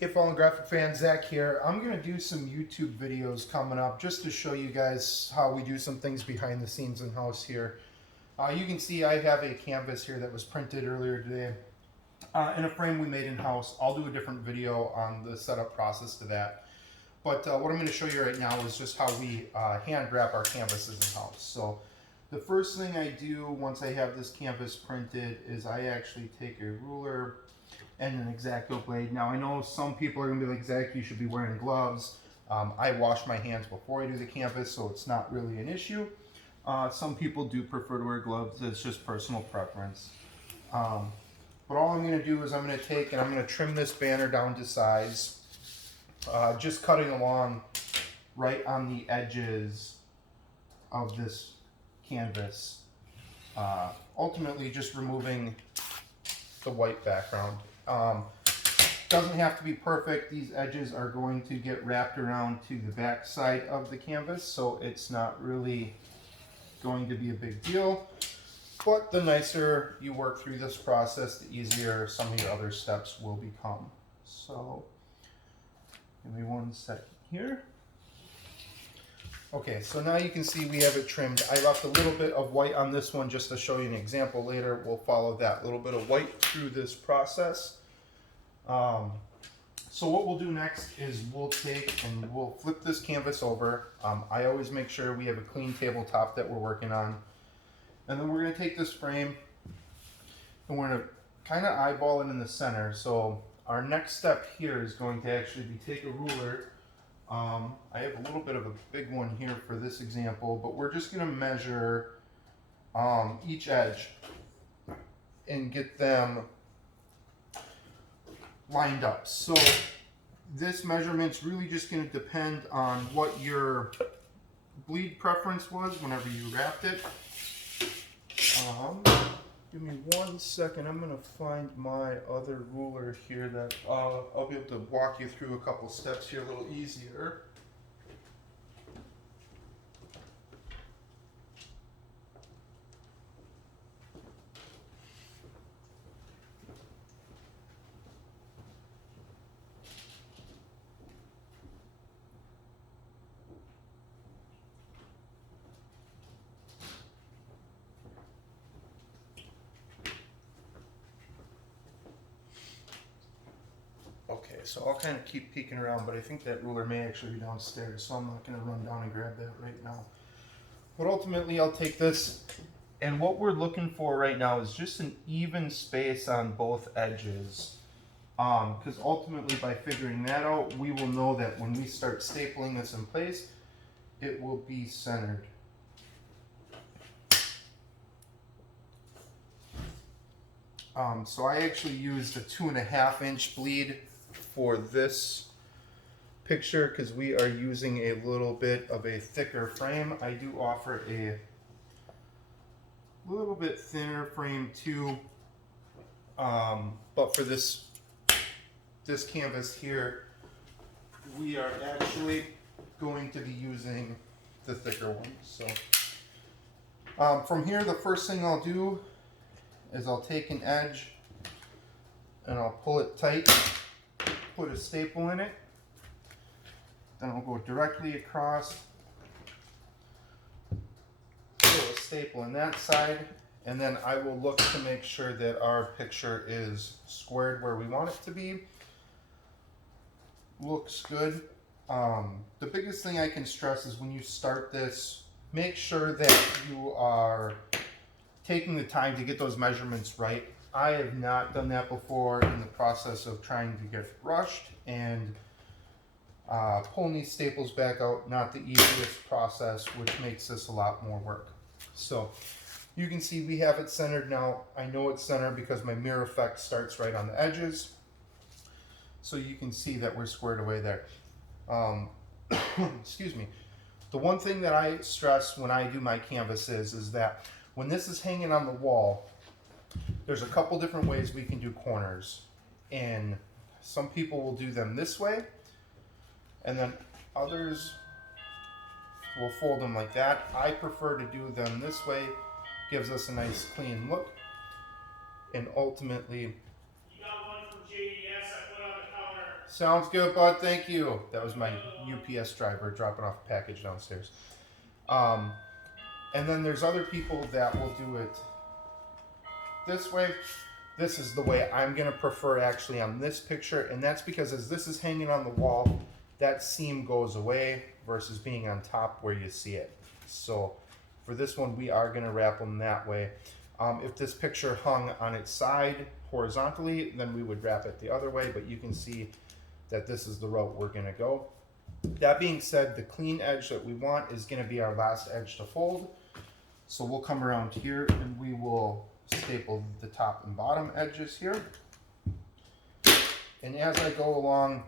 Hey, Fallen Graphic fan, Zach here. I'm going to do some YouTube videos coming up just to show you guys how we do some things behind the scenes in house here. You can see I have a canvas here that was printed earlier today in a frame we made in house. I'll do a different video on the setup process to that. But what I'm going to show you right now is just how we hand wrap our canvases in house. So the first thing I do once I have this canvas printed is I actually take a ruler and an X-Acto blade. Now I know some people are gonna be like, Zach, you should be wearing gloves. I wash my hands before I do the canvas, so it's not really an issue. Some people do prefer to wear gloves. It's just personal preference. But all I'm gonna do is I'm gonna take and I'm gonna trim this banner down to size, just cutting along right on the edges of this canvas. Ultimately just removing the white background. Doesn't have to be perfect. These edges are going to get wrapped around to the back side of the canvas, so it's not really going to be a big deal. But the nicer you work through this process, the easier some of your other steps will become. So give me 1 second here. Okay, so now you can see we have it trimmed. I left a little bit of white on this one just to show you an example later. We'll follow that little bit of white through this process. So what we'll do next is we'll take and we'll flip this canvas over. I always make sure we have a clean tabletop that we're working on. And then we're going to take this frame and we're going to kind of eyeball it in the center. So our next step here is going to actually be take a ruler. I have a little bit of a big one here for this example, but we're just going to measure each edge and get them lined up. So this measurement's really just going to depend on what your bleed preference was whenever you wrapped it. Give me 1 second. I'm going to find my other ruler here that I'll be able to walk you through a couple steps here a little easier. Okay, so I'll kind of keep peeking around, but I think that ruler may actually be downstairs, so I'm not going to run down and grab that right now. But ultimately, I'll take this, and what we're looking for right now is just an even space on both edges. Because ultimately, by figuring that out, we will know that when we start stapling this in place, it will be centered. So I actually used a 2.5 inch bleed for this picture because we are using a little bit of a thicker frame. I do offer a little bit thinner frame too, but for this canvas here, we are actually going to be using the thicker one. So from here, the first thing I'll do is I'll take an edge and I'll pull it tight, put a staple in it, then I'll go directly across, put a staple in that side, and then I will look to make sure that our picture is squared where we want it to be. Looks good. The biggest thing I can stress is when you start this, make sure that you are taking the time to get those measurements right. I have not done that before in the process of trying to get rushed, and pulling these staples back out, not the easiest process, which makes this a lot more work. So you can see we have it centered now. I know it's centered because my mirror effect starts right on the edges. So you can see that we're squared away there. Excuse me. The one thing that I stress when I do my canvases is that when this is hanging on the wall, there's a couple different ways we can do corners. And some people will do them this way, and then others will fold them like that. I prefer to do them this way. Gives us a nice clean look. And ultimately, You got one from JDS I put on the counter. Sounds good, bud. Thank you. That was my UPS driver dropping off a package downstairs. And then there's other people that will do it this way. This is the way I'm going to prefer actually on this picture, and that's because as this is hanging on the wall, that seam goes away versus being on top where you see it. So for this one, we are going to wrap them that way. If this picture hung on its side horizontally, then we would wrap it the other way, but you can see that this is the route we're going to go. That being said, the clean edge that we want is going to be our last edge to fold. So we'll come around here and we will staple the top and bottom edges here. And as I go along,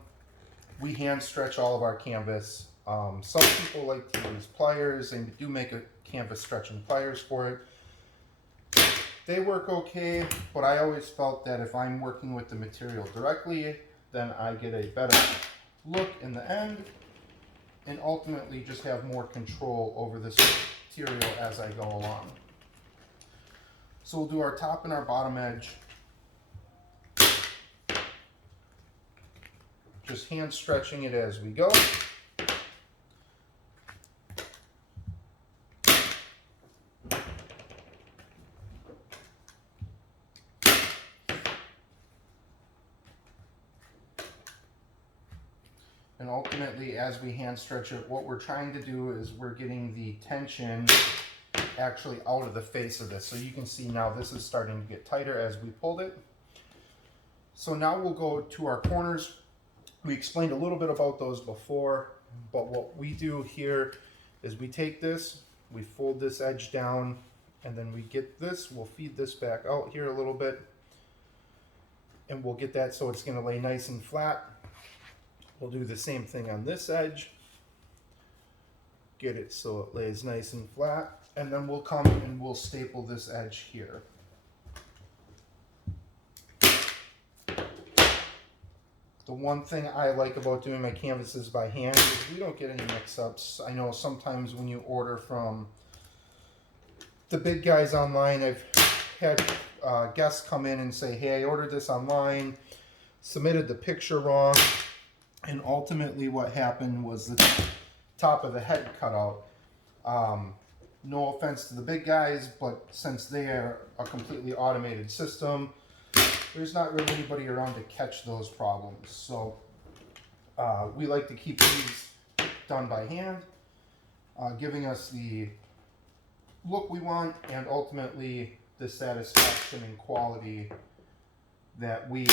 we hand stretch all of our canvas. Some people like to use pliers, and we do make a canvas stretching pliers for it. They work okay, but I always felt that if I'm working with the material directly, then I get a better look in the end and ultimately just have more control over this material as I go along. So we'll do our top and our bottom edge. Just hand stretching it as we go. And ultimately, as we hand stretch it, what we're trying to do is we're getting the tension actually out of the face of this. So you can see now this is starting to get tighter as we pulled it. So now we'll go to our corners. We explained a little bit about those before, but what we do here is we take this, we fold this edge down, and then we get this, we'll feed this back out here a little bit, and we'll get that so it's going to lay nice and flat. We'll do the same thing on this edge, get it so it lays nice and flat, and then we'll come and we'll staple this edge here. The one thing I like about doing my canvases by hand is we don't get any mix-ups. I know sometimes when you order from the big guys online, I've had guests come in and say, hey, I ordered this online, submitted the picture wrong, and ultimately what happened was the top of the head cut out. No offense to the big guys, but since they are a completely automated system, there's not really anybody around to catch those problems. So we like to keep these done by hand, giving us the look we want and ultimately the satisfaction and quality that we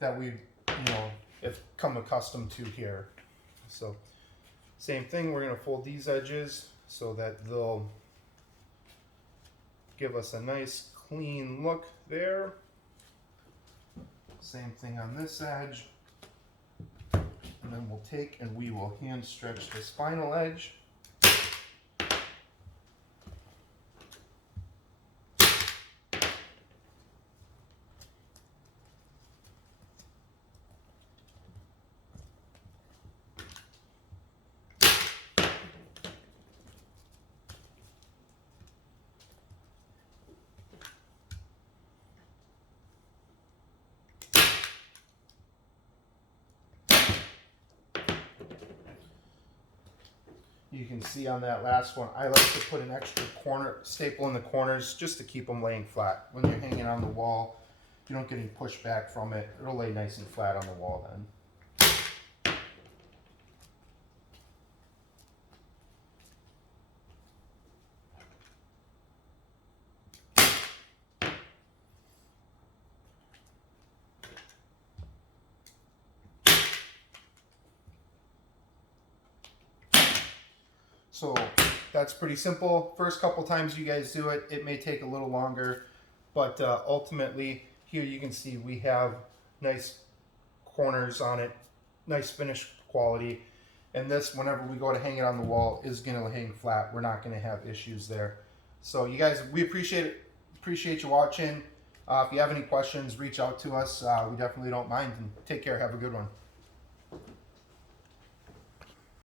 have come accustomed to here. So same thing, we're going to fold these edges so that they'll give us a nice clean look there. Same thing on this edge. And then we'll take and we will hand stretch this final edge. You can see on that last one, I like to put an extra corner staple in the corners just to keep them laying flat. When you're hanging on the wall, you don't get any pushback from it. It'll lay nice and flat on the wall then. So that's pretty simple. First couple times you guys do it, it may take a little longer, but ultimately here you can see we have nice corners on it, nice finish quality. And this, whenever we go to hang it on the wall, is gonna hang flat. We're not gonna have issues there. So you guys, we appreciate you watching. If you have any questions, reach out to us. We definitely don't mind. And take care, have a good one.